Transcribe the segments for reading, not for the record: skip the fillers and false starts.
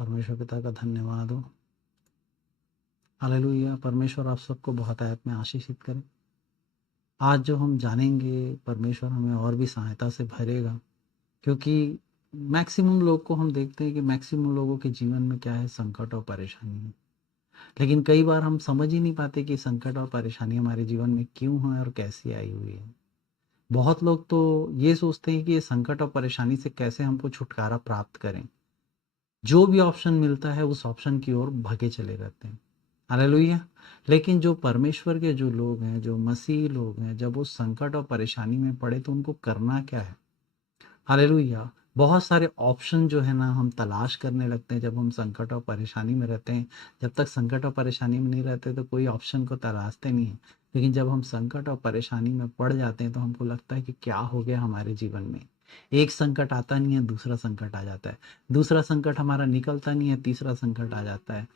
परमेश्वर पिता का धन्यवाद हो। हालेलुया। परमेश्वर आप सबको बहुत आयत में आशीषित करें। आज जो हम जानेंगे परमेश्वर हमें और भी सहायता से भरेगा, क्योंकि मैक्सिमम लोग को हम देखते हैं कि मैक्सिमम लोगों के जीवन में क्या है, संकट और परेशानी है। लेकिन कई बार हम समझ ही नहीं पाते कि संकट और परेशानी हमारे जीवन में क्यों है और कैसे आई हुई है। बहुत लोग तो ये सोचते हैं कि ये संकट और परेशानी से कैसे हमको छुटकारा प्राप्त करें। जो भी ऑप्शन मिलता है उस ऑप्शन की ओर भगे चले रहते हैं। हालेलुया। लेकिन जो परमेश्वर के जो लोग हैं, जो मसीह लोग हैं, जब वो संकट और परेशानी में पड़े तो उनको करना क्या है। हालेलुया। बहुत सारे ऑप्शन जो है ना हम तलाश करने लगते हैं जब हम संकट और परेशानी में रहते हैं। जब तक संकट और परेशानी में नहीं रहते तो कोई ऑप्शन को तलाशते नहीं हैं। लेकिन जब हम संकट और परेशानी में पड़ जाते हैं तो हमको लगता है कि क्या हो गया हमारे जीवन में। एक संकट आता नहीं है, दूसरा संकट आ जाता है। दूसरा संकट हमारा निकलता नहीं है, तीसरा संकट आ जाता है।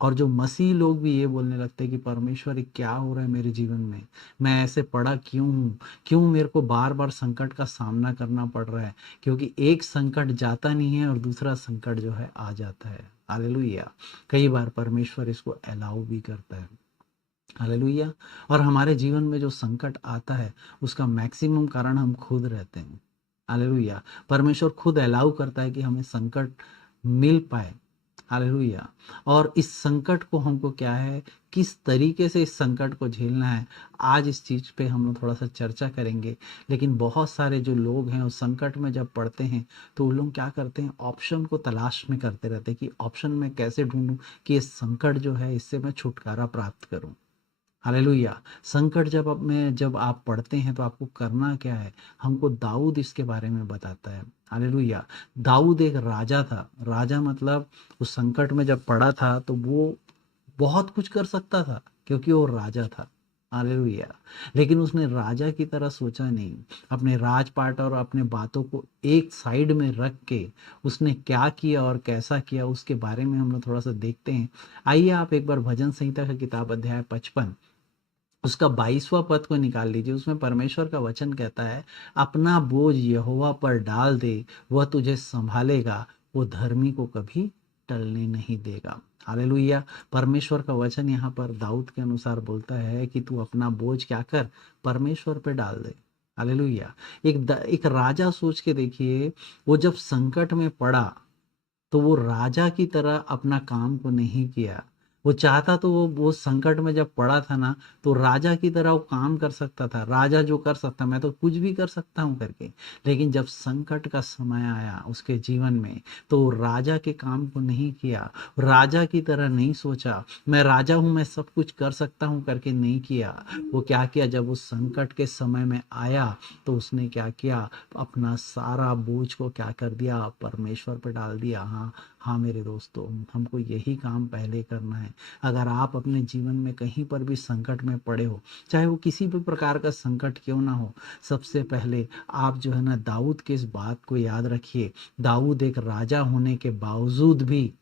और जो मसीह लोग भी ये बोलने लगते हैं कि परमेश्वर ये क्या हो रहा है मेरे जीवन में, मैं ऐसे पड़ा क्यों हूँ, क्यों मेरे को बार बार संकट का सामना करना पड़ रहा है। क्योंकि एक संकट जाता नहीं है और दूसरा संकट जो है आ जाता है। हालेलुया। कई बार परमेश्वर इसको अलाउ भी करता है। हालेलुया। और हमारे जीवन में जो संकट आता है उसका मैक्सिमम कारण हम खुद रहते हैं। हालेलुया। परमेश्वर खुद अलाउ करता है कि हमें संकट मिल पाए। हालेलुया। और इस संकट को हमको क्या है, किस तरीके से इस संकट को झेलना है, आज इस चीज पे हम लोग थोड़ा सा चर्चा करेंगे। लेकिन बहुत सारे जो लोग हैं उस संकट में जब पड़ते हैं तो वो लोग क्या करते हैं, ऑप्शन को तलाश में करते रहते हैं कि ऑप्शन में कैसे ढूंढूं कि इस संकट जो है इससे मैं छुटकारा प्राप्त करूं। हालेलुया। संकट जब आप पढ़ते हैं तो आपको करना क्या है, हमको दाऊद इसके बारे में बताता है। हालेलुया। दाऊद एक राजा था। राजा मतलब उस संकट में जब पड़ा था तो वो बहुत कुछ कर सकता था क्योंकि वो राजा था। हालेलुया। लेकिन उसने राजा की तरह सोचा नहीं। अपने राजपाट और अपने बातों को एक साइड में रख के उसने क्या किया और कैसा किया उसके बारे में हम लोग थोड़ा सा देखते हैं। आइए आप एक बार भजन संहिता का किताब अध्याय 55 उसका 22वां पद को निकाल लीजिए। उसमें परमेश्वर का वचन कहता है, अपना बोझ यहोवा पर डाल दे, वह तुझे संभालेगा, वो धर्मी को कभी टलने नहीं देगा। हालेलुया। परमेश्वर का वचन यहाँ पर दाऊद के अनुसार बोलता है कि तू अपना बोझ क्या कर, परमेश्वर पे डाल दे। हालेलुया। एक राजा सोच के देखिए, वो जब संकट में पड़ा तो वो राजा की तरह अपना काम को नहीं किया। वो चाहता तो वो संकट में जब पड़ा था ना तो राजा की तरह वो काम कर सकता था। राजा जो कर सकता, मैं तो कुछ भी कर सकता हूँ करके। लेकिन जब संकट का समय आया उसके जीवन में तो वो राजा के काम को नहीं किया। राजा की तरह नहीं सोचा, मैं राजा हूँ, मैं सब कुछ कर सकता हूँ करके नहीं किया। वो क्या किया, जब वो संकट के समय में आया तो उसने क्या किया, अपना सारा बोझ को क्या कर दिया, परमेश्वर पे डाल दिया। हाँ हाँ मेरे दोस्तों, हमको यही काम पहले करना है। अगर आप अपने जीवन में कहीं पर भी संकट में पड़े हो, चाहे वो किसी भी प्रकार का संकट क्यों ना हो, सबसे पहले आप जो है ना दाऊद के इस बात को याद रखिए। दाऊद एक राजा होने के बावजूद भी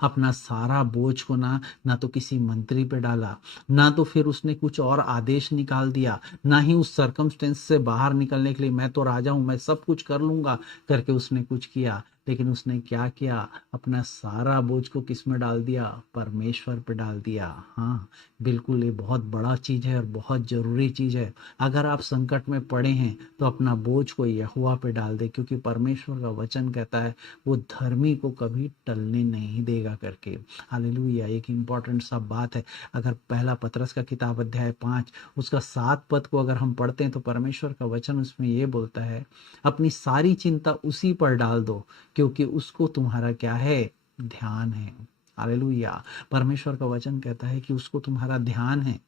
अपना सारा बोझ को ना तो किसी मंत्री पे डाला, ना तो फिर उसने कुछ और आदेश निकाल दिया, ना ही उस सरकमस्टेंस से बाहर निकलने के लिए मैं तो राजा हूं, मैं सब कुछ कर लूंगा करके उसने कुछ किया। लेकिन उसने क्या किया, अपना सारा बोझ को किस में डाल दिया, परमेश्वर पे डाल दिया। हाँ, बिल्कुल ये बहुत बड़ा चीज है और बहुत जरूरी चीज है। अगर आप संकट में पड़े हैं तो अपना बोझ को यहोवा पे डाल दे, क्योंकि परमेश्वर का वचन कहता है वो धर्मी को कभी टलने नहीं देगा करके। हालेलुया। एक इंपॉर्टेंट सा बात है, अगर पहला पतरस का किताब अध्याय 5 उसका 7 पद को अगर हम पढ़ते हैं तो परमेश्वर का वचन उसमें ये बोलता है, अपनी सारी चिंता उसी पर डाल दो क्योंकि उसको तुम्हारा क्या है, ध्यान है। हालेलुया। परमेश्वर का वचन कहता है कि उसको तुम्हारा ध्यान है।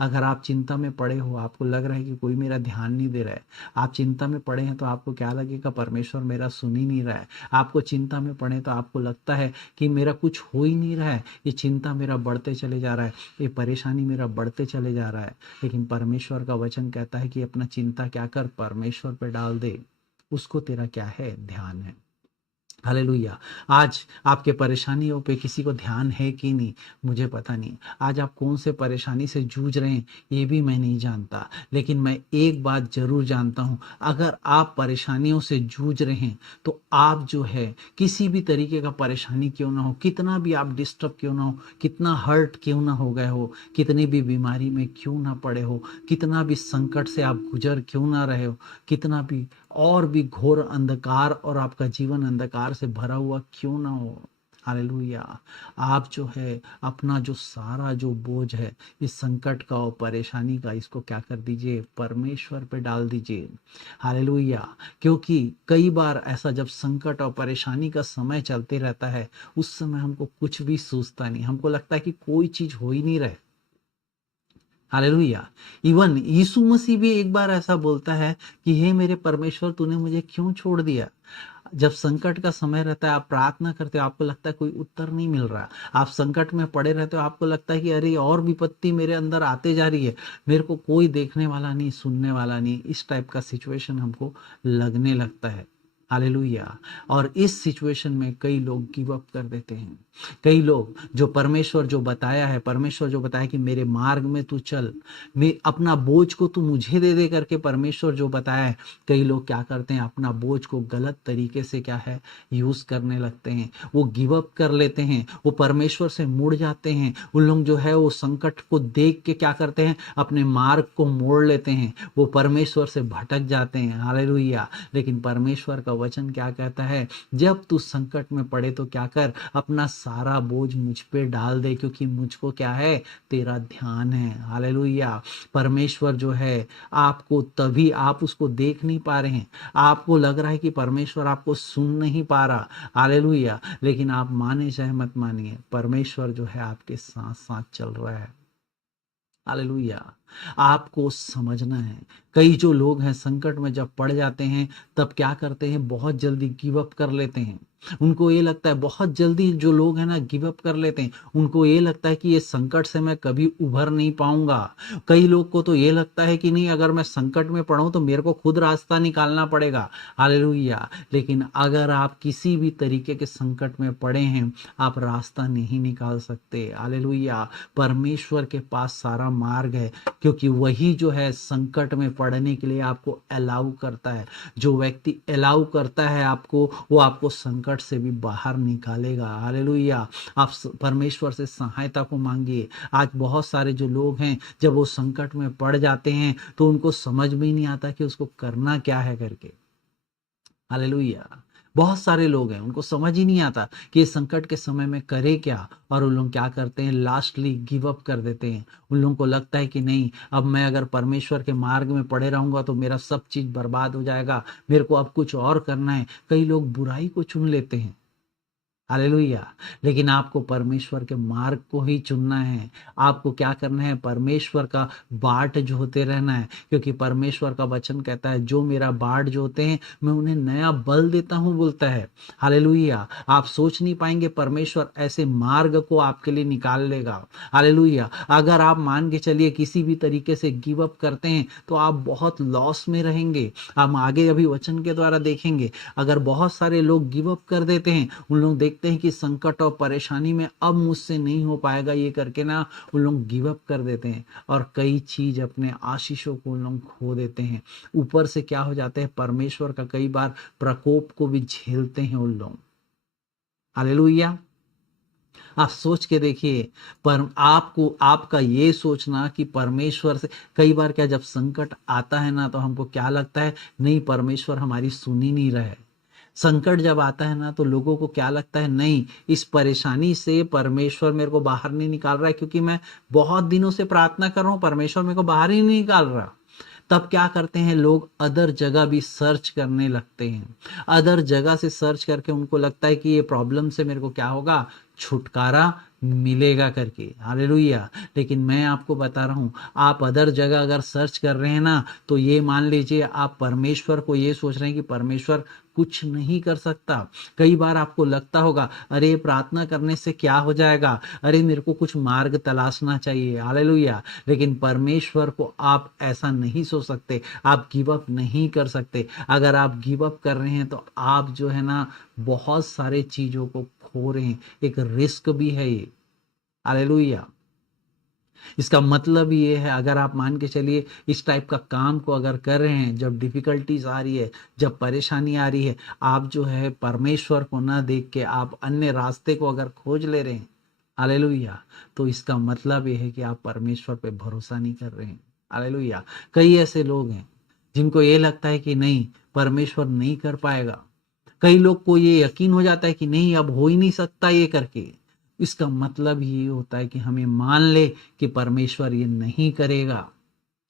अगर आप चिंता में पड़े हो, आपको लग रहा है कि कोई मेरा ध्यान नहीं दे रहा है, आप चिंता में पड़े हैं तो आपको क्या लगेगा, परमेश्वर मेरा सुन ही नहीं रहा है। आपको चिंता में पड़े तो आपको लगता है कि मेरा कुछ हो ही नहीं रहा है, ये चिंता मेरा बढ़ते चले जा रहा है, ये परेशानी मेरा बढ़ते चले जा रहा है। लेकिन परमेश्वर का वचन कहता है कि अपना चिंता क्या कर, परमेश्वर पे डाल दे, उसको तेरा क्या है, ध्यान है। हालेलुया। आज आपके परेशानियों पे किसी को ध्यान है कि नहीं, मुझे पता नहीं। आज आप कौन से परेशानी से जूझ रहे हैं ये भी मैं नहीं जानता, लेकिन मैं एक बात ज़रूर जानता हूँ, अगर आप परेशानियों से जूझ रहे हैं तो आप जो है किसी भी तरीके का परेशानी क्यों ना हो, कितना भी आप डिस्टर्ब क्यों ना हो, कितना हर्ट क्यों ना हो गए हो, कितनी भी बीमारी में क्यों ना पड़े हो, कितना भी संकट से आप गुजर क्यों ना रहे हो, कितना भी और भी घोर अंधकार और आपका जीवन अंधकार से भरा हुआ क्यों ना हो, हालेलुया, आप जो है अपना जो सारा जो बोझ है इस संकट का और परेशानी का, इसको क्या कर दीजिए, परमेश्वर पे डाल दीजिए। हालेलुया। क्योंकि कई बार ऐसा जब संकट और परेशानी का समय चलते रहता है, उस समय हमको कुछ भी सूझता नहीं, हमको लगता है कि कोई चीज हो ही नहीं रहे। हालेलुया। इवन यीशु मसीह भी एक बार ऐसा बोलता है कि हे मेरे परमेश्वर, तूने मुझे क्यों छोड़ दिया। जब संकट का समय रहता है, आप प्रार्थना करते हो, आपको लगता है कोई उत्तर नहीं मिल रहा, आप संकट में पड़े रहते हो, आपको लगता है कि अरे और विपत्ति मेरे अंदर आते जा रही है, मेरे को कोई देखने वाला नहीं, सुनने वाला नहीं, इस टाइप का सिचुएशन हमको लगने लगता है। हालेलुया। और इस सिचुएशन में कई लोग गिव अप कर देते हैं। कई लोग जो परमेश्वर जो बताया है, परमेश्वर जो बताया कि मेरे मार्ग में तू चल, मैं अपना बोझ को तू मुझे दे दे करके परमेश्वर जो बताया है, कई लोग क्या करते हैं, अपना बोझ को गलत तरीके से क्या है यूज करने लगते हैं, वो गिव अप कर लेते हैं, वो परमेश्वर से मुड़ जाते हैं। उन लोग जो है वो संकट को देख के क्या करते हैं, अपने मार्ग को मोड़ लेते हैं, वो परमेश्वर से भटक जाते हैं। हालेलुया। लेकिन परमेश्वर का वचन क्या कहता है, जब तू संकट में पड़े तो क्या कर, अपना सारा बोझ मुझ पे डाल दे, क्योंकि मुझको क्या है, तेरा ध्यान है। हालेलुया। परमेश्वर जो है आपको, तभी आप उसको देख नहीं पा रहे हैं, आपको लग रहा है कि परमेश्वर आपको सुन नहीं पा रहा। हालेलुया। लेकिन आप माने चाहे मत मानिए, परमेश्वर जो है आपके साथ साथ चल रहा है। हालेलुया। आपको समझना है, कई जो लोग हैं संकट में जब पड़ जाते हैं तब क्या करते हैं, बहुत जल्दी गिव अप कर लेते हैं। उनको ये लगता है, बहुत जल्दी जो लोग हैं ना गिव अप कर लेते हैं, उनको ये लगता है कि ये संकट से मैं कभी उभर नहीं पाऊंगा। कई लोग को तो ये लगता है कि नहीं, अगर मैं संकट में पड़ूं तो मेरे को खुद रास्ता निकालना पड़ेगा। हालेलुया। लेकिन अगर आप किसी भी तरीके के संकट में पड़े हैं, आप रास्ता नहीं निकाल सकते। हालेलुया। परमेश्वर के पास सारा मार्ग है, क्योंकि वही जो है संकट में पड़ने के लिए आपको अलाउ करता है। जो व्यक्ति अलाउ करता है आपको, वो आपको संकट से भी बाहर निकालेगा। हालेलुया। आप परमेश्वर से सहायता को मांगिए। आज बहुत सारे जो लोग हैं, जब वो संकट में पड़ जाते हैं तो उनको समझ में ही नहीं आता कि उसको करना क्या है करके। हालेलुया। बहुत सारे लोग हैं, उनको समझ ही नहीं आता कि ये संकट के समय में करे क्या, और उन लोग क्या करते हैं, लास्टली गिव अप कर देते हैं। उन लोगों को लगता है कि नहीं, अब मैं अगर परमेश्वर के मार्ग में पड़े रहूंगा तो मेरा सब चीज बर्बाद हो जाएगा, मेरे को अब कुछ और करना है। कई लोग बुराई को चुन लेते हैं। हालेलुया। लेकिन आपको परमेश्वर के मार्ग को ही चुनना है। आपको क्या करना है, परमेश्वर का बाट जोते रहना है, क्योंकि परमेश्वर का वचन कहता है, जो मेरा बाट जोते हैं मैं उन्हें नया बल देता हूं, बोलता है। हालेलुया। आप सोच नहीं पाएंगे, परमेश्वर ऐसे मार्ग को आपके लिए निकाल लेगा। हालेलुया। अगर आप मान के चलिए किसी भी तरीके से गिव अप करते हैं तो आप बहुत लॉस में रहेंगे। हम आगे अभी वचन के द्वारा देखेंगे, अगर बहुत सारे लोग गिव अप कर देते हैं, उन लोग देखते हैं कि संकट और परेशानी में अब मुझसे नहीं हो पाएगा ये करके ना, उन लोग गिव अप कर देते हैं और कई चीज अपने आशीषों को उन लोग खो देते हैं। ऊपर से क्या हो जाते हैं, परमेश्वर का कई बार प्रकोप को भी झेलते हैं उन लोग। हालेलुया। आप सोच के देखिए, पर आपको आपका ये सोचना कि परमेश्वर से, कई बार क्या जब संकट आता है ना तो हमको क्या लगता है, नहीं परमेश्वर हमारी सुन ही नहीं रहा है। संकट जब आता है ना तो लोगों को क्या लगता है, नहीं इस परेशानी से परमेश्वर मेरे को बाहर नहीं निकाल रहा है, क्योंकि मैं बहुत दिनों से प्रार्थना कर रहा हूं, परमेश्वर मेरे को बाहर ही नहीं निकाल रहा। तब क्या करते हैं लोग, अदर जगह भी सर्च करने लगते हैं। अदर जगह से सर्च करके उनको लगता है कि ये प्रॉब्लम से मेरे को क्या होगा, छुटकारा मिलेगा करके। हालेलुया। लेकिन मैं आपको बता रहा हूं, आप अदर जगह अगर सर्च कर रहे हैं ना तो ये मान लीजिए आप परमेश्वर को ये सोच रहे हैं कि परमेश्वर कुछ नहीं कर सकता। कई बार आपको लगता होगा अरे प्रार्थना करने से क्या हो जाएगा, अरे मेरे को कुछ मार्ग तलाशना चाहिए, हालेलुया। लेकिन परमेश्वर को आप ऐसा नहीं सोच सकते, आप गिव अप नहीं कर सकते। अगर आप गिव अप कर रहे हैं तो आप जो है ना बहुत सारे चीजों को खो रहे हैं, एक रिस्क भी है ये, हालेलुया। इसका मतलब ये है, अगर आप मान के चलिए इस टाइप का काम को अगर कर रहे हैं, जब डिफिकल्टीज आ रही है, जब परेशानी आ रही है, आप जो है परमेश्वर को ना देख के आप अन्य रास्ते को अगर खोज ले रहे हैं, हालेलुया, तो इसका मतलब ये है कि आप परमेश्वर पे भरोसा नहीं कर रहे हैं, हालेलुया। कई ऐसे लोग हैं जिनको ये लगता है कि नहीं, परमेश्वर नहीं कर पाएगा। कई लोग को ये यकीन हो जाता है कि नहीं, अब हो ही नहीं सकता ये करके। इसका मतलब ये होता है कि हमें मान ले कि परमेश्वर ये नहीं करेगा,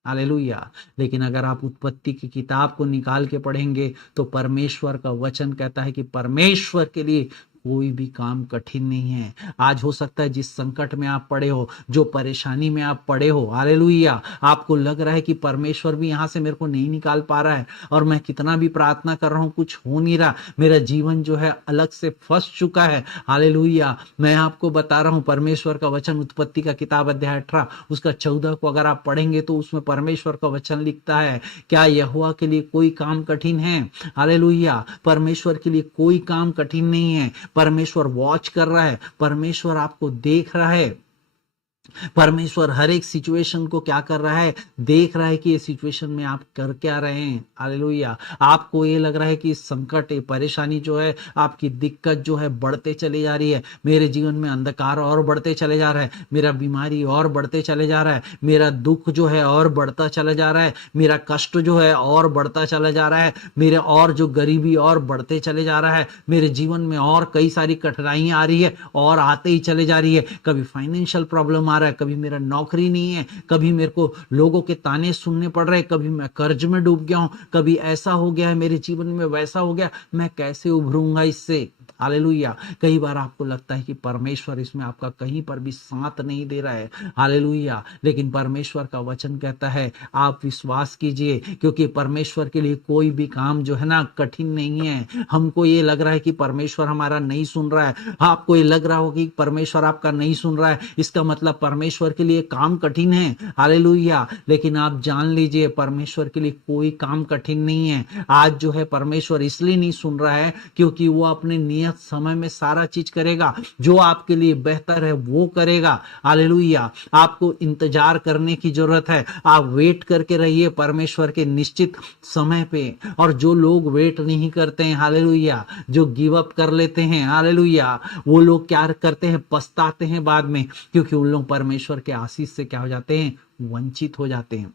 हालेलुया। लेकिन अगर आप उत्पत्ति की किताब को निकाल के पढ़ेंगे तो परमेश्वर का वचन कहता है कि परमेश्वर के लिए कोई भी काम कठिन नहीं है। आज हो सकता है जिस संकट में आप पड़े हो, जो परेशानी में आप पड़े हो, हालेलुया, आपको लग रहा है कि परमेश्वर भी यहां से मेरे को नहीं निकाल पा रहा है, और मैं कितना भी प्रार्थना कर रहा हूं कुछ हो नहीं रहा, मेरा जीवन जो है अलग से फंस चुका है, हालेलुया। मैं आपको बता रहा हूं परमेश्वर का वचन, उत्पत्ति का किताब अध्याय 18 उसका 14 को अगर आप पढ़ेंगे तो उसमें परमेश्वर का वचन लिखता है, क्या यहोवा के लिए कोई काम कठिन है, हालेलुया। परमेश्वर के लिए कोई काम कठिन नहीं है। परमेश्वर वॉच कर रहा है, परमेश्वर आपको देख रहा है, परमेश्वर हर एक सिचुएशन को क्या कर रहा है, देख रहा है कि ये सिचुएशन में आप कर क्या रहे हैं, हालेलुया। आपको ये लग रहा है कि इस संकट, ये परेशानी जो है, आपकी दिक्कत जो है बढ़ते चली जा रही है, मेरे जीवन में अंधकार और बढ़ते चले जा रहा है, मेरा बीमारी और बढ़ते चले जा रहा है, मेरा दुख जो है और बढ़ता चला जा रहा है, मेरा कष्ट जो है और बढ़ता चला जा रहा है, मेरे और जो गरीबी और बढ़ते चले जा रहा है, मेरे जीवन में और कई सारी कठिनाइयां आ रही है और आते ही चले जा रही है। कभी फाइनेंशियल प्रॉब्लम आ रहा है, कभी मेरा नौकरी नहीं है, कभी मेरे को लोगों के ताने सुनने पड़ रहे हैं, कभी मैं कर्ज में डूब गया हूं, कभी ऐसा हो गया है मेरे जीवन में, वैसा हो गया, मैं कैसे उभरूंगा इससे, हालेलुया। कई बार आपको लगता है कि परमेश्वर इसमें आपका कहीं पर भी साथ नहीं दे रहा है, हालेलुया। लेकिन परमेश्वर का वचन कहता है आप विश्वास कीजिए, क्योंकि परमेश्वर के लिए कोई भी काम जो है ना कठिन नहीं है। हमको ये लग रहा है कि परमेश्वर हमारा नहीं सुन रहा है, आपको ये लग रहा हो कि परमेश्वर आपका नहीं सुन रहा है, इसका मतलब परमेश्वर के लिए काम कठिन है, हालेलुया। लेकिन आप जान लीजिए परमेश्वर के लिए कोई काम कठिन नहीं है। आज जो है परमेश्वर इसलिए नहीं सुन रहा है क्योंकि वो अपने नियत समय में सारा चीज करेगा, जो आपके लिए बेहतर है वो करेगा, हालेलुया। आपको इंतजार करने की जरूरत है, आप वेट करके रहिए परमेश्वर के निश्चित समय पे। और जो लोग वेट नहीं करते हैं, हालेलुया, जो गिव अप कर लेते हैं, हालेलुया, वो लोग क्या करते हैं, पछताते हैं बाद में, क्योंकि उन लोग परमेश्वर के आशीष से क्या हो जाते हैं, वंचित हो जाते हैं,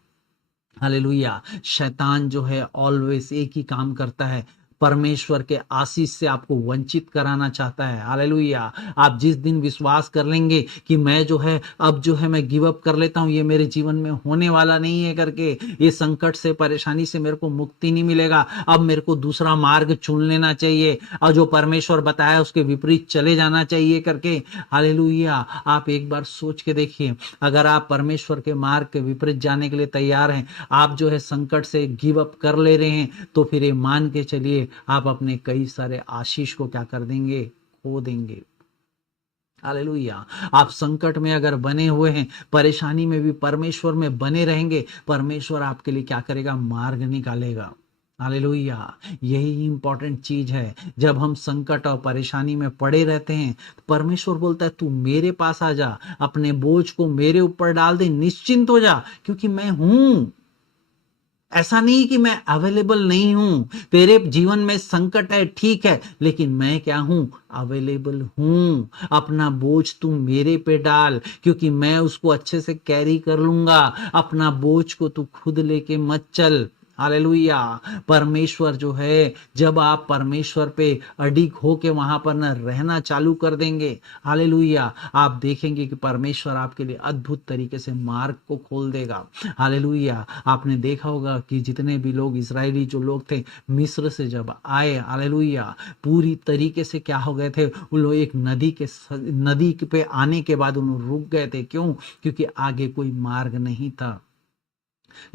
हालेलुया। शैतान जो है ऑलवेज एक ही काम करता है, परमेश्वर के आशीष से आपको वंचित कराना चाहता है, हालेलुया। आप जिस दिन विश्वास कर लेंगे कि मैं जो है अब जो है मैं गिव अप कर लेता हूं, ये मेरे जीवन में होने वाला नहीं है करके, ये संकट से परेशानी से मेरे को मुक्ति नहीं मिलेगा, अब मेरे को दूसरा मार्ग चुन लेना चाहिए और जो परमेश्वर बताया उसके विपरीत चले जाना चाहिए करके, हालेलुया। आप एक बार सोच के देखिए, अगर आप परमेश्वर के मार्ग के विपरीत जाने के लिए तैयार हैं, आप जो है संकट से गिव अप कर ले रहे हैं, तो फिर ये मान के चलिए आप अपने कई सारे आशीष को क्या कर देंगे, खो देंगे, हालेलुया। आप संकट में अगर बने हुए हैं, परेशानी में भी परमेश्वर में बने रहेंगे, परमेश्वर आपके लिए क्या करेगा, मार्ग निकालेगा, हालेलुया। यही इंपॉर्टेंट चीज है। जब हम संकट और परेशानी में पड़े रहते हैं तो परमेश्वर बोलता है तू मेरे पास आ जा, अपने बोझ को मेरे ऊपर डाल दे, निश्चिंत हो जा, क्योंकि मैं हूं। ऐसा नहीं कि मैं अवेलेबल नहीं हूं, तेरे जीवन में संकट है, ठीक है, लेकिन मैं क्या हूं, अवेलेबल हूं। अपना बोझ तू मेरे पे डाल, क्योंकि मैं उसको अच्छे से कैरी कर लूंगा। अपना बोझ को तू खुद लेके मत चल, हालेलुया। परमेश्वर जो है, जब आप परमेश्वर पे अडिग होके वहां पर न रहना चालू कर देंगे, हालेलुया, आप देखेंगे कि परमेश्वर आपके लिए अद्भुत तरीके से मार्ग को खोल देगा, हालेलुया। आपने देखा होगा कि जितने भी लोग इजरायली जो लोग थे मिस्र से जब आए, हालेलुया, पूरी तरीके से क्या हो गए थे, उन लोग एक नदी पे आने के बाद उन लोग रुक गए थे। क्यों? क्योंकि आगे कोई मार्ग नहीं था।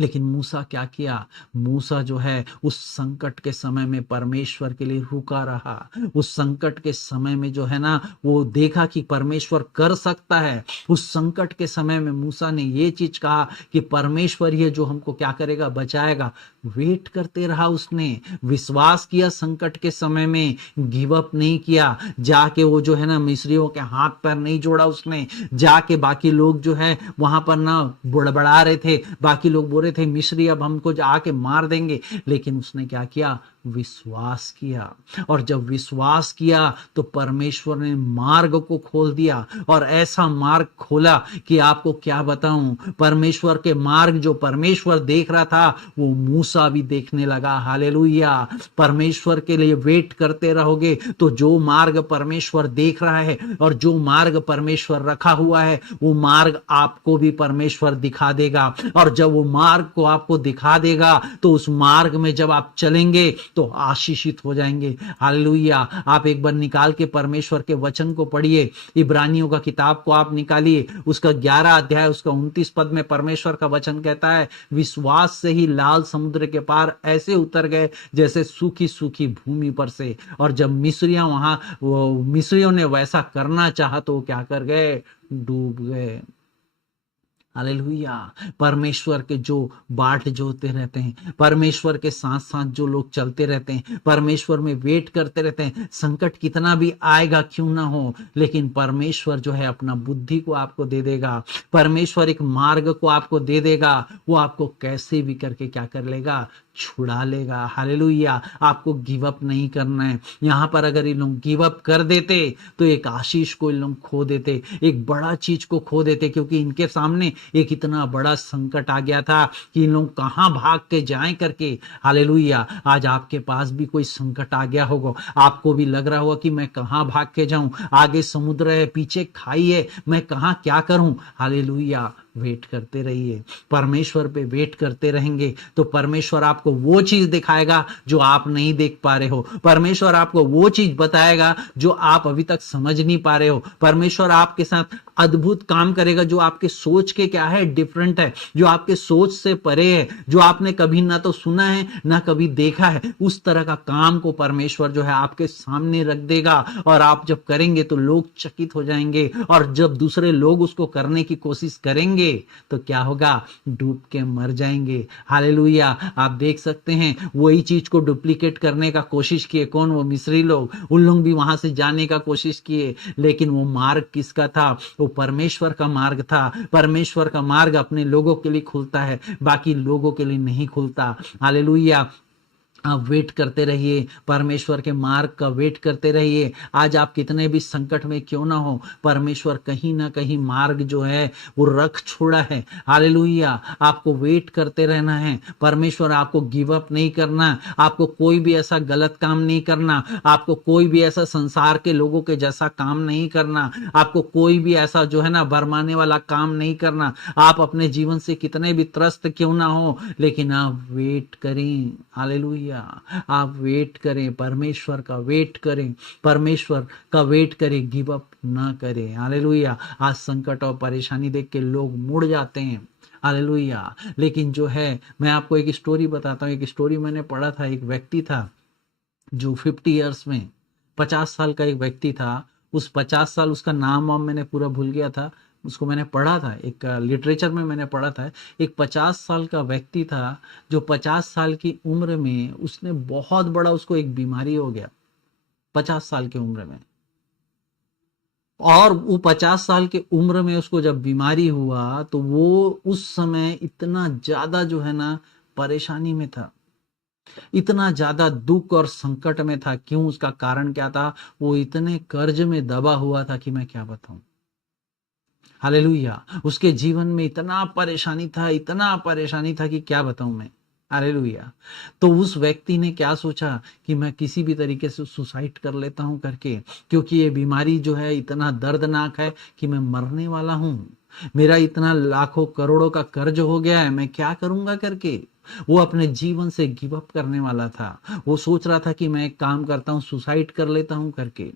लेकिन मूसा क्या किया? मूसा जो है उस संकट के समय में परमेश्वर के लिए रुका रहा। उस संकट के समय में जो है ना, वो देखा कि परमेश्वर कर सकता है। उस संकट के समय में मूसा ने ये चीज कहा कि परमेश्वर ये जो हमको क्या करेगा, बचाएगा। वेट करते रहा उसने, विश्वास किया संकट के समय में, गिव अप नहीं किया। जाके वो जो है ना मिस्रियों के हाथ पैर नहीं जोड़ा उसने। जाके बाकी लोग जो है वहां पर ना बड़बड़ा रहे थे, बाकी लोग बोल रहे थे मिस्री अब हमको आके मार देंगे, लेकिन उसने क्या किया? विश्वास किया। और जब विश्वास किया तो परमेश्वर ने मार्ग को खोल दिया, और ऐसा मार्ग खोला कि आपको क्या बताऊं, परमेश्वर के मार्ग जो परमेश्वर देख रहा था वो मूसा भी देखने लगा। हालेलुया। परमेश्वर के लिए वेट करते रहोगे तो जो मार्ग परमेश्वर देख रहा है और जो मार्ग परमेश्वर रखा हुआ है वो मार्ग आपको भी परमेश्वर दिखा देगा। और जब वो मार्ग को आपको दिखा देगा तो उस मार्ग में जब आप चलेंगे तो आशीषित हो जाएंगे। हालेलुया। आप एक बार निकाल के परमेश्वर के वचन को पढ़िए, इब्रानियों का किताब को आप निकालिए, उसका 11 अध्याय उसका 29 पद में परमेश्वर का वचन कहता है, विश्वास से ही लाल समुद्र के पार ऐसे उतर गए जैसे सूखी सूखी भूमि पर से। और जब मिस्रियों ने वैसा करना चाहा तो वो क्या कर गए? डूब गए। हालेलुया। परमेश्वर के जो बाट जोते रहते हैं, परमेश्वर के साथ साथ जो लोग चलते रहते हैं, परमेश्वर में वेट करते रहते हैं, संकट कितना भी आएगा क्यों ना हो, लेकिन परमेश्वर जो है अपना बुद्धि को आपको दे देगा, परमेश्वर एक मार्ग को आपको दे देगा। वो आपको कैसे भी करके क्या कर लेगा? छुड़ा लेगा। हालेलुया। आपको गिव अप नहीं करना है। यहां पर अगर ये लोग गिव अप कर देते तो एक आशीष को इन लोग खो देते, एक बड़ा चीज को खो देते, क्योंकि इनके सामने एक इतना बड़ा संकट आ गया था कि इन लोग कहां भाग के जाएं करके। हालेलुया। आज आपके पास भी कोई संकट आ गया होगा, आपको भी लग रहा होगा कि मैं कहां भाग के जाऊं, आगे समुद्र है, पीछे खाई है, मैं कहां क्या करूं। हालेलुया। वेट करते रहिए, परमेश्वर पे वेट करते रहेंगे तो परमेश्वर आपको वो चीज दिखाएगा जो आप नहीं देख पा रहे हो। परमेश्वर आपको वो चीज बताएगा जो आप अभी तक समझ नहीं पा रहे हो। परमेश्वर आपके साथ अद्भुत काम करेगा जो आपके सोच के क्या है, डिफरेंट है, जो आपके सोच से परे है, जो आपने कभी ना तो सुना है ना कभी देखा है। उस तरह का काम को परमेश्वर जो है आपके सामने रख देगा, और आप जब करेंगे तो लोग चकित हो जाएंगे, और जब दूसरे लोग उसको करने की कोशिश करेंगे तो क्या होगा? डूब के मर जाएंगे। हालेलुया। आप देख सकते हैं वही चीज को डुप्लीकेट करने का कोशिश किए कौन? वो मिस्री लोग। उन लोग भी वहां से जाने का कोशिश किए, लेकिन वो मार्ग किसका था? वो परमेश्वर का मार्ग था। परमेश्वर का मार्ग अपने लोगों के लिए खुलता है, बाकी लोगों के लिए नहीं खुलता। हालेलुया। आप वेट करते रहिए, परमेश्वर के मार्ग का वेट करते रहिए। आज आप कितने भी संकट में क्यों ना हो, परमेश्वर कहीं ना कहीं मार्ग जो है वो रख छोड़ा है। हालेलुया। आपको वेट करते रहना है, परमेश्वर आपको गिव अप नहीं करना, आपको कोई भी ऐसा गलत काम नहीं करना, आपको कोई भी ऐसा संसार के लोगों के जैसा काम नहीं करना, आपको कोई भी ऐसा जो है ना भरमाने वाला काम नहीं करना। आप अपने जीवन से कितने भी त्रस्त क्यों ना हो, लेकिन आप वेट करें। हालेलुया। आप वेट करें, परमेश्वर का वेट करें, परमेश्वर का वेट करें, गिव अप ना करें। हालेलुया। आज संकट और परेशानी देख के लोग मुड़ जाते हैं। हालेलुया। लेकिन जो है, मैं आपको एक स्टोरी बताता हूँ। एक स्टोरी मैंने पढ़ा था, एक व्यक्ति था जो 50 ईयर्स में, 50 साल का एक व्यक्ति था। उस 50 साल, उसका नाम वाम मैंने पूरा भूल गया था, उसको मैंने पढ़ा था, एक लिटरेचर में मैंने पढ़ा था। एक 50 साल का व्यक्ति था जो 50 साल की उम्र में उसने बहुत बड़ा, उसको एक बीमारी हो गया 50 साल की उम्र में। और वो 50 साल की उम्र में उसको जब बीमारी हुआ तो वो उस समय इतना ज्यादा जो है ना परेशानी में था, इतना ज्यादा दुख और संकट में था। क्यों? उसका कारण क्या था? वो इतने कर्ज में दबा हुआ था कि मैं क्या बताऊं। हालेलुया। उसके जीवन में इतना परेशानी था, इतना परेशानी था कि क्या बताऊं मैं। हालेलुया। तो उस व्यक्ति ने क्या सोचा कि मैं किसी भी तरीके से सुसाइड कर लेता हूं करके, क्योंकि ये बीमारी जो है इतना दर्दनाक है कि मैं मरने वाला हूं, मेरा इतना लाखों करोड़ों का कर्ज हो गया है, मैं क्या करूंगा करके। वो अपने जीवन से गिव अप करने वाला था। वो सोच रहा था कि मैं एक काम करता हूं, सुसाइड कर लेता हूं करके।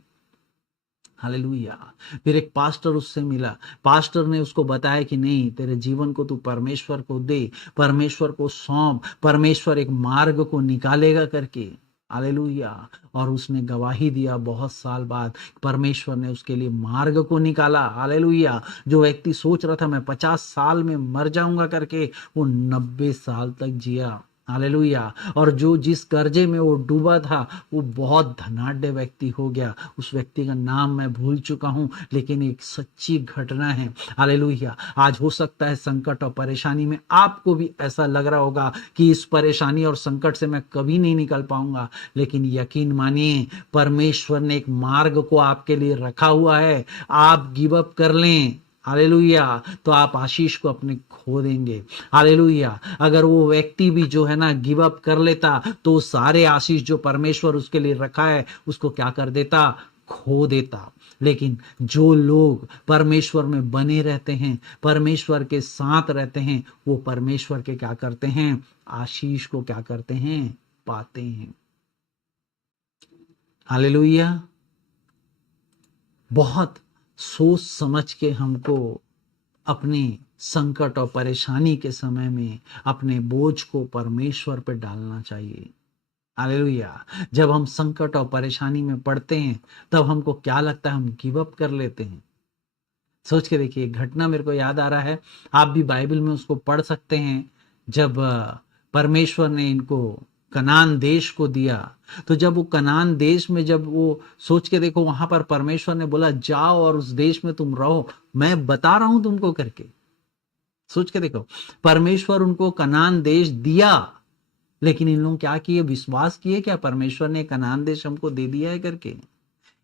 हालेलुया। फिर एक पास्टर उससे मिला, पास्टर ने उसको बताया कि नहीं, तेरे जीवन को तू परमेश्वर को दे, परमेश्वर को सौंप, परमेश्वर एक मार्ग को निकालेगा करके। हालेलुया। और उसने गवाही दिया बहुत साल बाद, परमेश्वर ने उसके लिए मार्ग को निकाला। हालेलुया। जो व्यक्ति सोच रहा था मैं 50 साल में मर जाऊंगा करके, वो 90 साल तक जिया। हालेलुया। और जो जिस कर्जे में वो डूबा था, वो बहुत धनाढ्य व्यक्ति हो गया। उस व्यक्ति का नाम मैं भूल चुका हूं, लेकिन एक सच्ची घटना है। हालेलुया। आज हो सकता है संकट और परेशानी में आपको भी ऐसा लग रहा होगा कि इस परेशानी और संकट से मैं कभी नहीं निकल पाऊंगा, लेकिन यकीन मानिए, परमेश्वर ने एक मार्ग को आपके लिए रखा हुआ है। आप गिव अप कर लें, हालेलुया, तो आप आशीष को अपने खो देंगे। हालेलुया। अगर वो व्यक्ति भी जो है ना गिव अप कर लेता, तो सारे आशीष जो परमेश्वर उसके लिए रखा है उसको क्या कर देता, खो देता। लेकिन जो लोग परमेश्वर में बने रहते हैं, परमेश्वर के साथ रहते हैं, वो परमेश्वर के क्या करते हैं, आशीष को क्या करते हैं, पाते हैं। हालेलुया। बहुत सोच समझ के हमको अपने संकट और परेशानी के समय में अपने बोझ को परमेश्वर पर डालना चाहिए। हालेलुया। जब हम संकट और परेशानी में पड़ते हैं, तब हमको क्या लगता है, हम गिव अप कर लेते हैं। सोच के देखिए, एक घटना मेरे को याद आ रहा है, आप भी बाइबल में उसको पढ़ सकते हैं। जब परमेश्वर ने इनको कनान देश को दिया, तो जब वो कनान देश में, जब वो सोच के देखो, वहां पर परमेश्वर ने बोला जाओ और उस देश में तुम रहो, मैं बता रहा हूं तुमको करके। सोच के देखो, परमेश्वर उनको कनान देश दिया, लेकिन इन लोग क्या किए, विश्वास किए क्या परमेश्वर ने कनान देश हमको दे दिया है करके?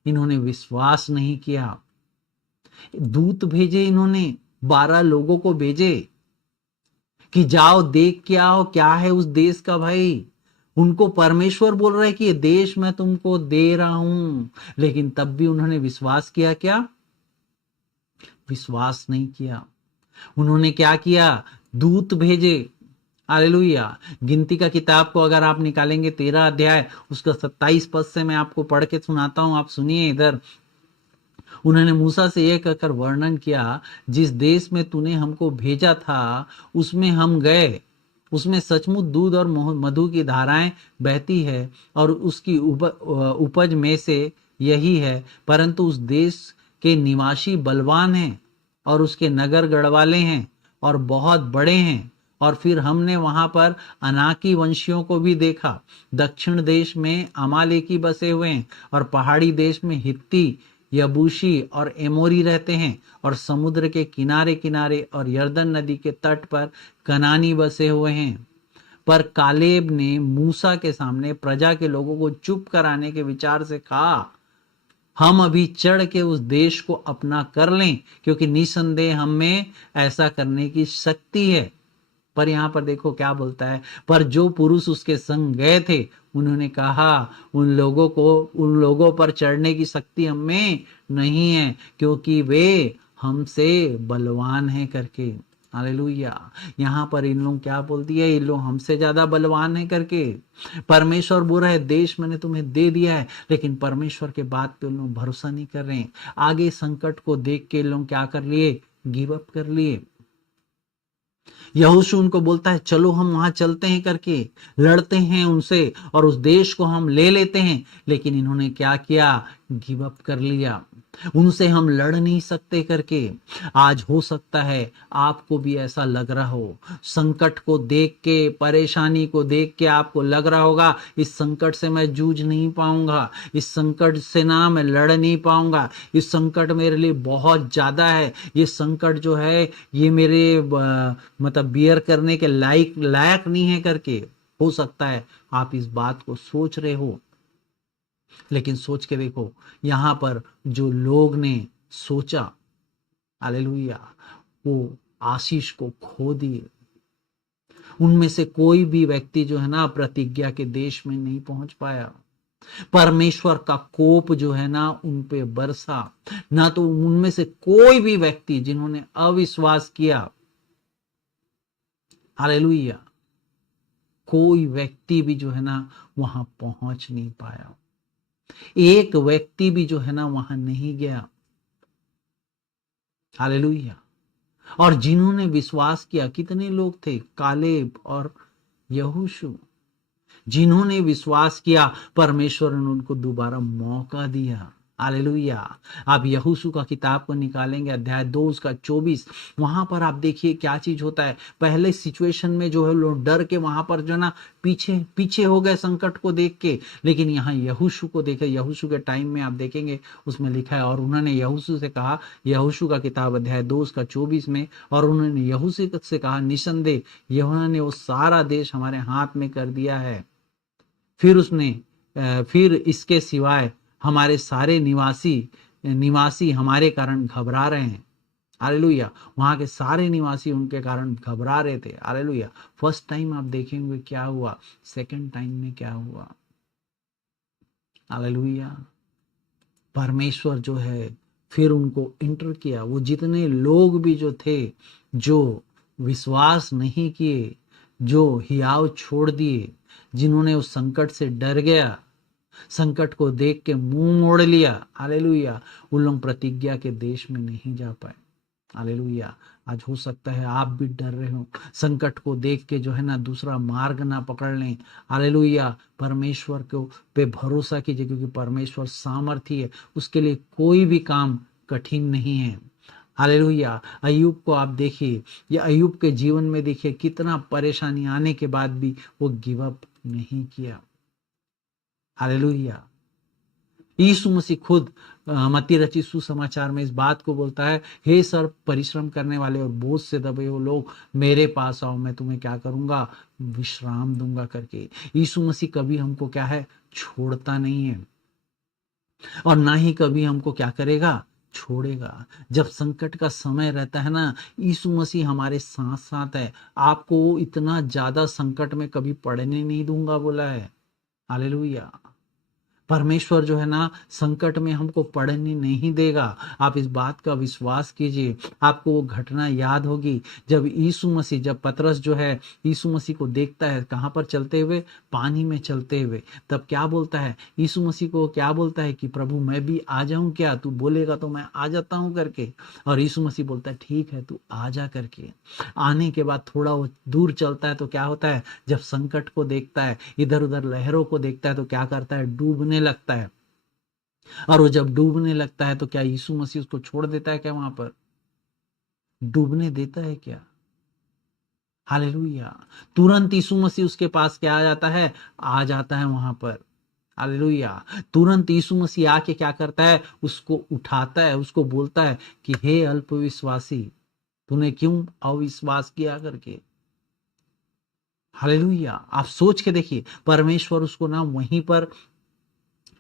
इन्होंने विश्वास नहीं किया। दूत भेजे इन्होंने, 12 लोगों को भेजे कि जाओ देख के आओ क्या है उस देश का। भाई, उनको परमेश्वर बोल रहा है कि ये देश मैं तुमको दे रहा हूं, लेकिन तब भी उन्होंने विश्वास किया क्या? विश्वास नहीं किया। उन्होंने क्या किया, दूत भेजे। हालेलुया। गिनती का किताब को अगर आप निकालेंगे 13 अध्याय, उसका 27 पद से मैं आपको पढ़ के सुनाता हूं, आप सुनिए इधर। उन्होंने मूसा से यह कहकर वर्णन किया, जिस देश में तूने हमको भेजा था उसमें हम गए, उसमें सचमुच दूध और मधु की धाराएं बहती है, और उसकी उपज में से यही है। परंतु उस देश के निवासी बलवान हैं, और उसके नगर गढ़वाले हैं और बहुत बड़े हैं। और फिर हमने वहां पर अनाकी वंशियों को भी देखा। दक्षिण देश में अमालेकी बसे हुए हैं, और पहाड़ी देश में हित्ती, यबूशी और एमोरी रहते हैं, और समुद्र के किनारे किनारे और यर्दन नदी के तट पर कनानी बसे हुए हैं। पर कालेब ने मूसा के सामने प्रजा के लोगों को चुप कराने के विचार से कहा, हम अभी चढ़ के उस देश को अपना कर लें, क्योंकि निसंदेह हम में ऐसा करने की शक्ति है। पर यहां पर देखो क्या बोलता है, पर जो पुरुष उसके संग गए थे उन्होंने कहा, उन लोगों पर चढ़ने की शक्ति हम में नहीं है, क्योंकि वे हमसे बलवान हैं करके। हालेलुया। यहाँ पर इन लोग क्या बोल दिया, इन लोग हमसे ज्यादा बलवान है करके। परमेश्वर बोल रहा है देश मैंने तुम्हें दे दिया है, लेकिन परमेश्वर के बात पे उन लोग भरोसा नहीं कर रहे हैं। आगे संकट को देख के इन लोग क्या कर लिए, गिव अप कर लिए। यहोशू उनको बोलता है चलो हम वहां चलते हैं करके, लड़ते हैं उनसे और उस देश को हम ले लेते हैं। लेकिन इन्होंने क्या किया, गिव अप कर लिया, उनसे हम लड़ नहीं सकते करके। आज हो सकता है आपको भी ऐसा लग रहा हो, संकट को देख के, परेशानी को देख के आपको लग रहा होगा इस संकट से मैं जूझ नहीं पाऊंगा, इस संकट से ना मैं लड़ नहीं पाऊंगा, इस संकट मेरे लिए बहुत ज्यादा है, ये संकट जो है ये मेरे मतलब बियर करने के लायक नहीं है करके। हो सकता है आप इस बात को सोच रहे हो, लेकिन सोच के देखो, यहां पर जो लोग ने सोचा, हालेलुया, वो आशीष को खो दिए। उनमें से कोई भी व्यक्ति जो है ना प्रतिज्ञा के देश में नहीं पहुंच पाया। परमेश्वर का कोप जो है ना उन पे बरसा। ना तो उनमें से कोई भी व्यक्ति जिन्होंने अविश्वास किया, हालेलुया, कोई व्यक्ति भी जो है ना वहां पहुंच नहीं पाया। एक व्यक्ति भी जो है ना वहां नहीं गया। हालेलुया। और जिन्होंने विश्वास किया कितने लोग थे? कालेब और यहोशू। जिन्होंने विश्वास किया परमेश्वर ने उनको दोबारा मौका दिया। हालेलुया। आप यहोशू का किताब को निकालेंगे, अध्याय 2 उसका 24, वहां पर आप देखिए क्या चीज होता है। पहले सिचुएशन में जो है लोग डर के वहां पर जो ना पीछे पीछे हो गए संकट को देख के, लेकिन यहाँ यहोशू को देखे। यहोशू के टाइम में आप देखेंगे उसमें लिखा है, और उन्होंने यहोशू से कहा, यहोशू का किताब अध्याय 2 उसका 24 में, और उन्होंने यहोशू से कहा, निसंदेह यहोवा ने वो सारा देश हमारे हाथ में कर दिया है। फिर इसके सिवाय हमारे सारे निवासी हमारे कारण घबरा रहे हैं। हालेलुया। वहां के सारे निवासी उनके कारण घबरा रहे थे। हालेलुया। फर्स्ट टाइम आप देखेंगे क्या हुआ, सेकंड टाइम में क्या हुआ। हालेलुया। परमेश्वर जो है फिर उनको इंटर किया। वो जितने लोग भी जो थे, जो विश्वास नहीं किए, जो हियाव छोड़ दिए, जिन्होंने उस संकट से डर गया, संकट को देख के मुंह मोड़ लिया, हालेलुया, उन लोग प्रतिज्ञा के देश में नहीं जा पाए। हालेलुया। आज हो सकता है आप भी डर रहे हो, संकट को देख के जो है ना दूसरा मार्ग ना पकड़ लें। हालेलुया। परमेश्वर को पे भरोसा कीजिए, क्योंकि परमेश्वर सामर्थी है, उसके लिए कोई भी काम कठिन नहीं है। हालेलुया। अय्यूब को आप देखिए, ये अय्यूब के जीवन में देखिए कितना परेशानी आने के बाद भी वो गिव अप नहीं किया। हालेलुया। यीशु मसीह खुद मत्ती रचित सुसमाचार में इस बात को बोलता है, हे सर परिश्रम करने वाले और बोझ से दबे हो लोग, मेरे पास आओ, मैं तुम्हें क्या करूंगा, विश्राम दूंगा करके। यीशु मसीह कभी हमको क्या है, छोड़ता नहीं है, और ना ही कभी हमको क्या करेगा, छोड़ेगा। जब संकट का समय रहता है ना, यीशु मसीह हमारे साथ साथ है। आपको इतना ज्यादा संकट में कभी पड़ने नहीं दूंगा बोला है। हालेलुया। परमेश्वर जो है ना संकट में हमको पड़ने नहीं देगा। आप इस बात का विश्वास कीजिए। आपको वो घटना याद होगी जब यीशु मसीह, जब पतरस जो है यीशु मसीह को देखता है कहाँ पर चलते हुए, पानी में चलते हुए, तब क्या बोलता है यीशु मसीह को, क्या बोलता है कि प्रभु मैं भी आ जाऊं क्या, तू बोलेगा तो मैं आ जाता हूं करके। और यीशु मसीह बोलता है ठीक है तू आ जा करके। आने के बाद थोड़ा वो दूर चलता है तो क्या होता है, जब संकट को देखता है, इधर उधर लहरों को देखता है, तो क्या करता है, डूबने लगता है। और वो जब डूबने लगता है तो क्या यीशु मसीह उसको छोड़ देता है क्या, वहां पर डूबने देता है क्या? हालेलुया। तुरंत यीशु मसीह उसके पास क्या आ जाता है, आ जाता है वहां पर। हालेलुया। तुरंत यीशु मसीह आके क्या करता है, उसको उठाता है, उसको बोलता है कि हे अल्पविश्वासी, तूने क्यों अविश्वास किया करके। हालेलुया। आप सोच के देखिए, परमेश्वर उसको ना वहीं पर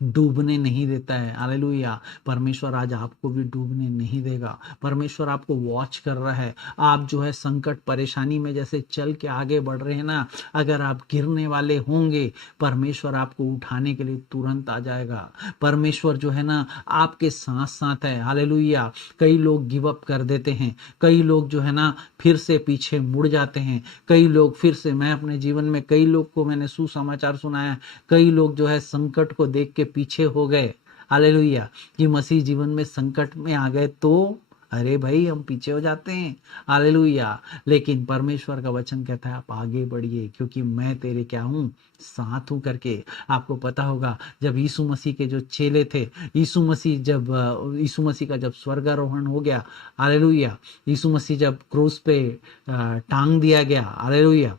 डूबने नहीं देता है। हालेलुया। परमेश्वर आज आपको भी डूबने नहीं देगा। परमेश्वर आपको वॉच कर रहा है। आप जो है संकट परेशानी में जैसे चल के आगे बढ़ रहे हैं ना, अगर आप गिरने वाले होंगे, परमेश्वर आपको उठाने के लिए तुरंत आ जाएगा। परमेश्वर जो है ना आपके साथ साथ है। हालेलुया। कई लोग गिव अप कर देते हैं, कई लोग जो है ना फिर से पीछे मुड़ जाते हैं, कई लोग फिर से, मैं अपने जीवन में कई लोग को मैंने सुसमाचार सुनाया, कई लोग जो है संकट को देख के पीछे हो गए। हालेलुया। कि मसीह जीवन में संकट में आ गए तो अरे भाई हम पीछे हो जाते हैं। हालेलुया। लेकिन परमेश्वर का वचन कहता है आप आगे बढ़िए, क्योंकि मैं तेरे क्या हूं, साथ हूं करके। आपको पता होगा जब यीशु मसीह के जो चेले थे, यीशु मसीह का जब स्वर्गारोहण हो गया, हालेलुया, यीशु मसीह जब क्रूस पे टांग दिया गया, हालेलुया,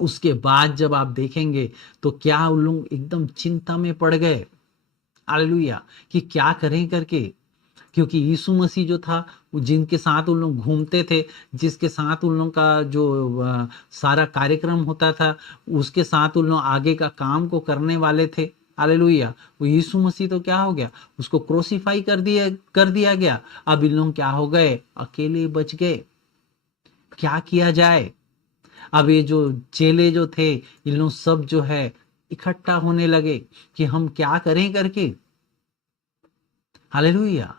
उसके बाद जब आप देखेंगे तो क्या उन लोग एकदम चिंता में पड़ गए। हालेलुया। कि क्या करें करके, क्योंकि यीशु मसीह जो था, जिनके साथ उन लोग घूमते थे, जिसके साथ उन लोग का जो सारा कार्यक्रम होता था, उसके साथ उन लोग आगे का काम को करने वाले थे। हालेलुया। वो यीशु मसीह तो क्या हो गया, उसको क्रोसिफाई कर दिया गया। अब इन लोग क्या हो गए, अकेले बच गए। क्या किया जाए। अब ये जो चेले जो थे, इन लोग सब जो है इकट्ठा होने लगे कि हम क्या करें करके। हालेलुया।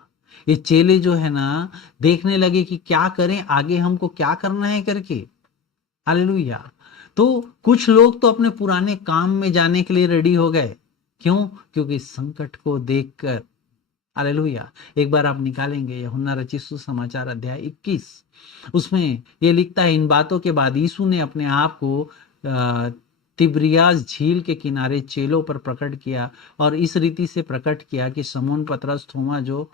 ये चेले जो है ना देखने लगे कि क्या करें आगे, हमको क्या करना है करके। हालेलुया। तो कुछ लोग तो अपने पुराने काम में जाने के लिए रेडी हो गए। क्यों? क्योंकि संकट को देखकर, हालेलुया। एक बार आप निकालेंगे यूहन्ना रचित सुसमाचार अध्याय 21, उसमें ये लिखता है, इन बातों के बाद यीशु ने अपने आप को तिब्रियास झील के किनारे चेलों पर प्रकट किया और इस रीति से प्रकट किया कि शमौन पतरस, थोमा जो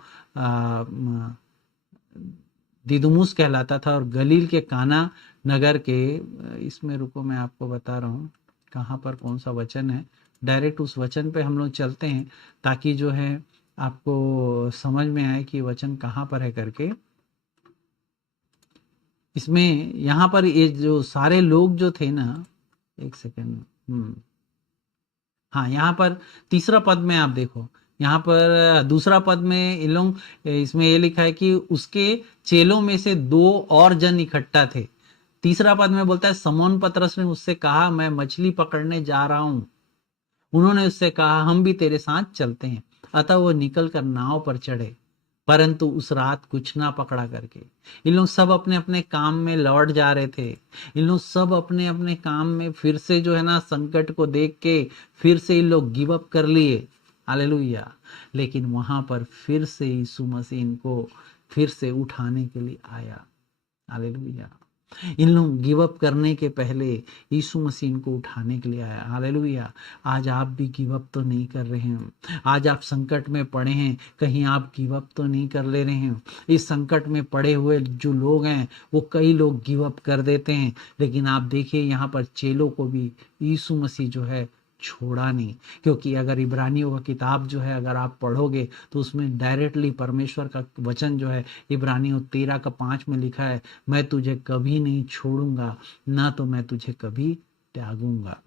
दिदुमुस कहलाता था, और गलील के काना नगर के, इसमें रुको मैं आपको बता रहा हूँ कहाँ पर कौन सा वचन है, डायरेक्ट उस वचन पे हम लोग चलते हैं ताकि जो है आपको समझ में आए कि वचन कहाँ पर है करके। इसमें यहाँ पर ये जो सारे लोग जो थे ना, एक सेकेंड, हाँ, यहाँ पर तीसरा पद में आप देखो, यहाँ पर दूसरा पद में इन लोग, इसमें ये लिखा है कि उसके चेलों में से 2 और जन इकट्ठा थे। तीसरा पद में बोलता है, समौन पतरस ने उससे कहा, मैं मछली पकड़ने जा रहा हूं। उन्होंने उससे कहा, हम भी तेरे साथ चलते हैं। अतः वो निकल कर नाव पर चढ़े, परंतु उस रात कुछ ना पकड़ा करके। इन लोग सब अपने अपने काम में लौट जा रहे थे। इन लोग सब अपने अपने काम में फिर से जो है ना, संकट को देख के फिर से इन लोग गिव अप कर लिए। हालेलुया। लेकिन वहां पर फिर से यीशु मसीह इनको फिर से उठाने के लिए आया। हालेलुया। इन लोग गिव अप करने के पहले यीशु मसीह इनको उठाने के लिए आया। हालेलुया। आज आप भी गिव अप तो नहीं कर रहे हैं। आज आप संकट में पड़े हैं, कहीं आप गिव अप तो नहीं कर ले रहे हैं। इस संकट में पड़े हुए जो लोग हैं, वो कई लोग गिव अप कर देते हैं, लेकिन आप देखिए यहाँ पर चेलों को भी यीशु मसीह जो है छोड़ा नहीं। क्योंकि अगर इब्रानियों का किताब जो है अगर आप पढ़ोगे तो उसमें डायरेक्टली परमेश्वर का वचन जो है इब्रानियों 13:5 में लिखा है, मैं तुझे कभी नहीं छोड़ूंगा, ना तो मैं तुझे कभी त्यागूंगा।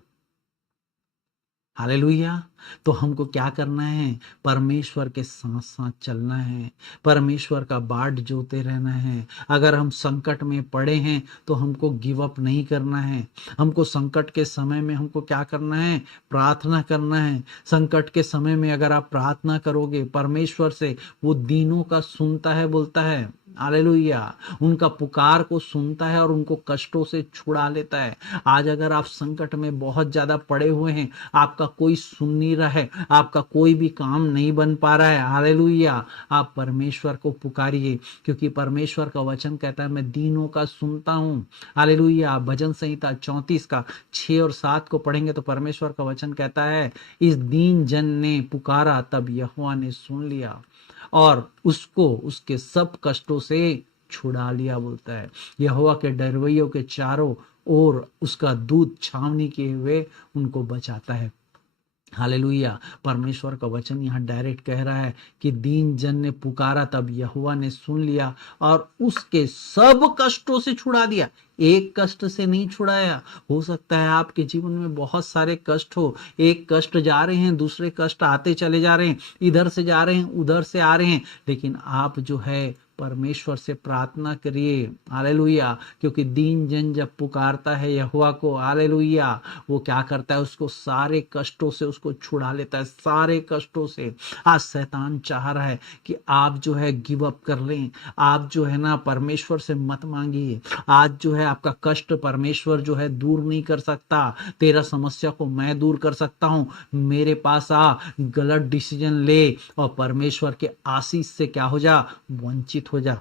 हालेलुया। तो हमको क्या करना है? परमेश्वर के साथ साथ चलना है, परमेश्वर का बाट जोते रहना है। अगर हम संकट में पड़े हैं तो हमको गिव अप नहीं करना है। हमको संकट के समय में हमको क्या करना है? प्रार्थना करना है। संकट के समय में अगर आप प्रार्थना करोगे परमेश्वर से, वो दीनों का सुनता है, बोलता है हालेलुया, उनका पुकार को सुनता है और उनको कष्टों से छुड़ा लेता है। आज अगर आप संकट में बहुत ज्यादा पड़े हुए हैं, आपका कोई सुन नहीं रहा है, आपका कोई भी काम नहीं बन पा रहा है, हालेलुया, आप परमेश्वर को पुकारिए, क्योंकि परमेश्वर का वचन कहता है, मैं दीनों का सुनता हूं। हालेलुया। भजन संहिता 34 का 6 और 7 को पढ़ेंगे तो परमेश्वर का वचन कहता है, इस दीन जन ने पुकारा, तब यहोवा ने सुन लिया और उसको उसके सब कष्टों से छुड़ा लिया, बोलता है। यहोवा के डरवैयों के चारों ओर उसका दूत छावनी किए हुए उनको बचाता है। हालेलुया। परमेश्वर का वचन यहाँ डायरेक्ट कह रहा है कि दीन जन ने पुकारा, तब यहोवा ने सुन लिया और उसके सब कष्टों से छुड़ा दिया। एक कष्ट से नहीं छुड़ाया। हो सकता है आपके जीवन में बहुत सारे कष्ट हो, एक कष्ट जा रहे हैं, दूसरे कष्ट आते चले जा रहे हैं, इधर से जा रहे हैं, उधर से आ रहे हैं, लेकिन आप जो है परमेश्वर से प्रार्थना करिए। हालेलुया। क्योंकि दीन जन जब पुकारता है यहोवा को, हालेलुया, वो क्या करता है? उसको सारे कष्टों से उसको छुड़ा लेता है, सारे कष्टों से। आज शैतान चाह रहा है कि आप जो है गिव अप कर लें, आप जो है ना परमेश्वर से मत मांगिए। आज जो है आपका कष्ट परमेश्वर जो है दूर नहीं कर सकता। तेरा समस्या को मैं दूर कर सकता हूं, मेरे पास आ, गलत डिसीजन ले और परमेश्वर के आशीष से क्या हो जा? वंचित हो जा।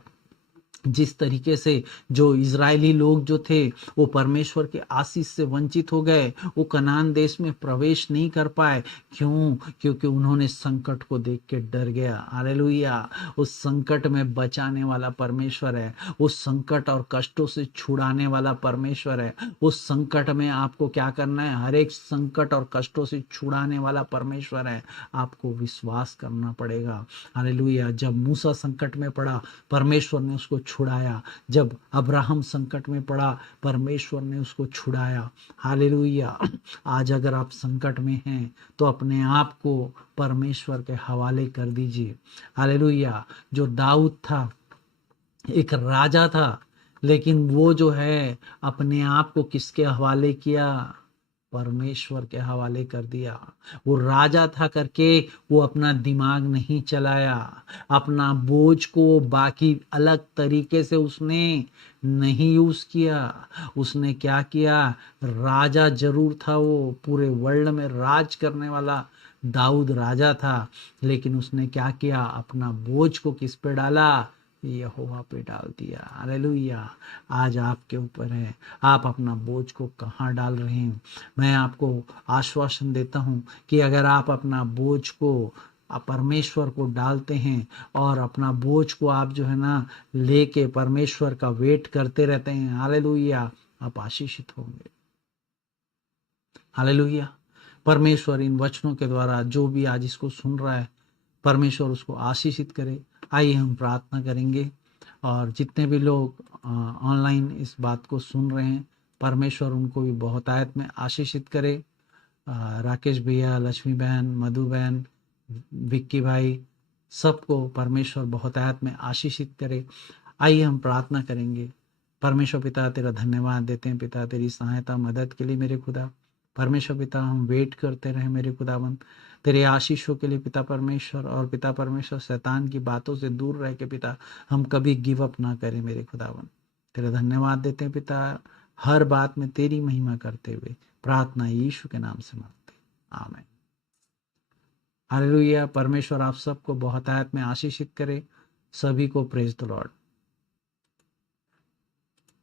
जिस तरीके से जो इजरायली लोग जो थे वो परमेश्वर के आशीष से वंचित हो गए, वो कनान देश में प्रवेश नहीं कर पाए। क्यों? क्योंकि उन्होंने संकट को देख के डर गया। हालेलुया। उस संकट में बचाने वाला परमेश्वर है, उस संकट और कष्टों से छुड़ाने वाला परमेश्वर है। उस संकट में आपको क्या करना है? हर एक संकट और कष्टों से छुड़ाने वाला परमेश्वर है, आपको विश्वास करना पड़ेगा। हालेलुया। जब मूसा संकट में पड़ा, परमेश्वर ने उसको छुड़ाया। जब अब्राहम संकट में पड़ा, परमेश्वर ने उसको छुड़ाया। हालेलुया। आज अगर आप संकट में हैं तो अपने आप को परमेश्वर के हवाले कर दीजिए। हालेलुया। जो दाऊद था, एक राजा था, लेकिन वो जो है अपने आप को किसके हवाले किया? परमेश्वर के हवाले कर दिया। वो राजा था करके वो अपना दिमाग नहीं चलाया, अपना बोझ को बाकी अलग तरीके से उसने नहीं यूज किया। उसने क्या किया? राजा जरूर था, वो पूरे वर्ल्ड में राज करने वाला दाऊद राजा था, लेकिन उसने क्या किया, अपना बोझ को किस पे डाला, यहोवा पे डाल दिया। हालेलुया। आज आपके ऊपर है, आप अपना बोझ को कहाँ डाल रहे हैं। मैं आपको आश्वासन देता हूँ कि अगर आप अपना बोझ को परमेश्वर को डालते हैं और अपना बोझ को आप जो है ना लेके परमेश्वर का वेट करते रहते हैं, हालेलुया, आप आशीषित होंगे। हालेलुया। परमेश्वर इन वचनों के द्वारा जो भी आज इसको सुन रहा है, परमेश्वर उसको आशीषित करे। आइए हम प्रार्थना करेंगे, और जितने भी लोग ऑनलाइन इस बात को सुन रहे हैं, परमेश्वर उनको भी बहुतायत में आशीषित करे। राकेश भैया, लक्ष्मी बहन, मधु बहन, विक्की भाई, सबको परमेश्वर बहुतायत में आशीषित करे। आइए हम प्रार्थना करेंगे। परमेश्वर पिता, तेरा धन्यवाद देते हैं पिता, तेरी सहायता मदद के लिए मेरे खुदा। परमेश्वर पिता, हम वेट करते रहे मेरे खुदावन तेरे आशीषों के लिए पिता परमेश्वर। और पिता परमेश्वर, शैतान की बातों से दूर रह के पिता हम कभी गिव अप ना करें मेरे खुदावन। तेरा धन्यवाद देते हैं पिता, हर बात में तेरी महिमा करते हुए प्रार्थना यीशु के नाम से मांगते, आमीन। हालेलुया। परमेश्वर आप सबको बहुतायत में आशीषित करे। सभी को प्रेज द लॉर्ड।